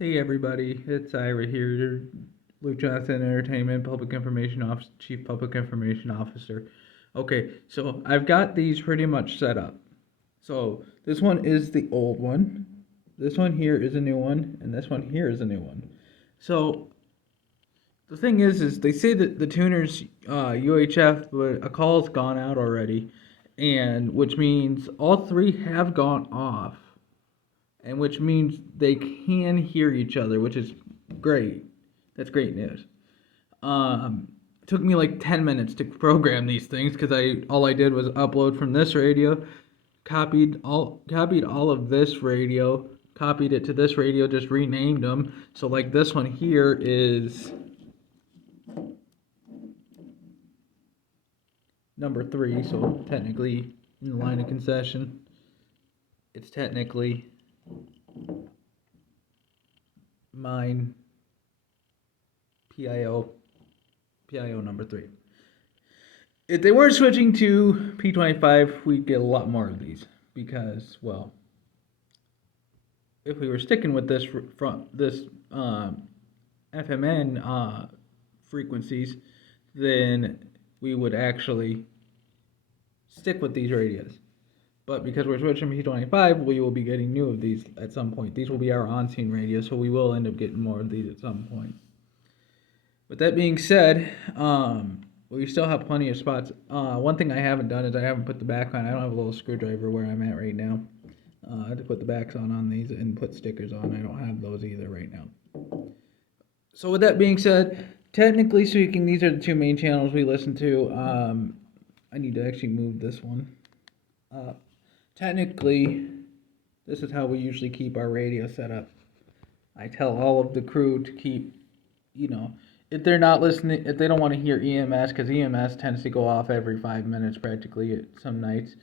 Hey everybody, it's Ira here, Luke Johnson Entertainment, Public Information Officer, Chief Public Information Officer. Okay, so I've got these pretty much set up. So this one is the old one, this one here is a new one, and this one here is a new one. So the thing is they say that the tuner's UHF, but a call's gone out already, and which means all three have gone off, and which means they can hear each other, which is great. That's great news. It took me like 10 minutes to program these things because all I did was upload from this radio, copied all of this radio, copied it to this radio, just renamed them. So like this one here is number 3, so technically in the line of concession, it's technically mine, PIO number 3. If they weren't switching to P25, we'd get a lot more of these because, well, if we were sticking with this FMN frequencies, then we would actually stick with these radios. But because we're switching to P25, we will be getting new of these at some point. These will be our on-scene radios, so we will end up getting more of these at some point. With that being said, we still have plenty of spots. One thing I haven't done is I haven't put the back on. I don't have a little screwdriver where I'm at right now to put the backs on these and put stickers on. I don't have those either right now. So with that being said, technically speaking, these are the two main channels we listen to. I need to actually move this one. Technically, this is how we usually keep our radio set up. I tell all of the crew to keep, if they're not listening, if they don't want to hear EMS, because EMS tends to go off every 5 minutes practically at some nights,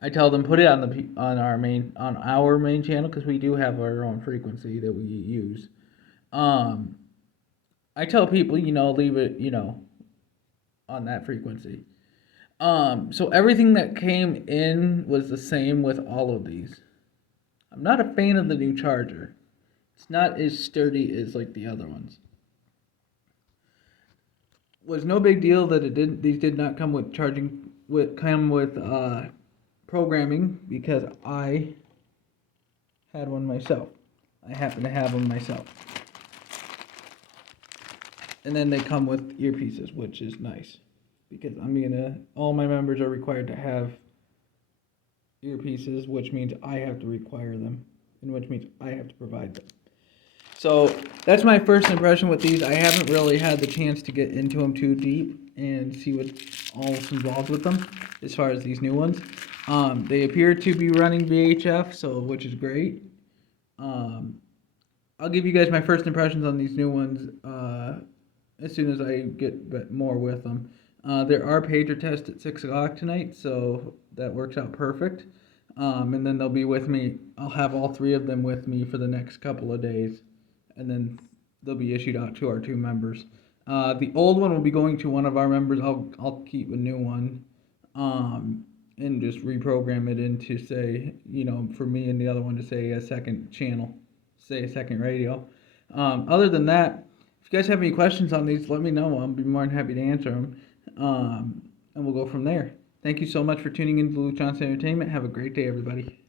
I tell them put it on our main channel, because we do have our own frequency that we use. I tell people, leave it, on that frequency. So everything that came in was the same with all of these. I'm not a fan of the new charger. It's not as sturdy as like the other ones. Was no big deal that these did not come with programming, because I had one myself. I happen to have them myself. And then they come with earpieces, which is nice, because all my members are required to have earpieces, which means I have to require them, and which means I have to provide them. So that's my first impression with these. I haven't really had the chance to get into them too deep and see what all's involved with them as far as these new ones. They appear to be running VHF, which is great. I'll give you guys my first impressions on these new ones as soon as I get more with them. There are pager tests at 6 o'clock tonight, so that works out perfect. And then they'll be with me. I'll have all 3 of them with me for the next couple of days, and then they'll be issued out to our 2 members. The old one will be going to one of our members. I'll keep a new one, and just reprogram it into, say, for me, and the other one to say a second channel, say a second radio. Other than that, if you guys have any questions on these, let me know. I'll be more than happy to answer them. And we'll go from there. Thank you so much for tuning in to Luke Johnson Entertainment. Have a great day, everybody.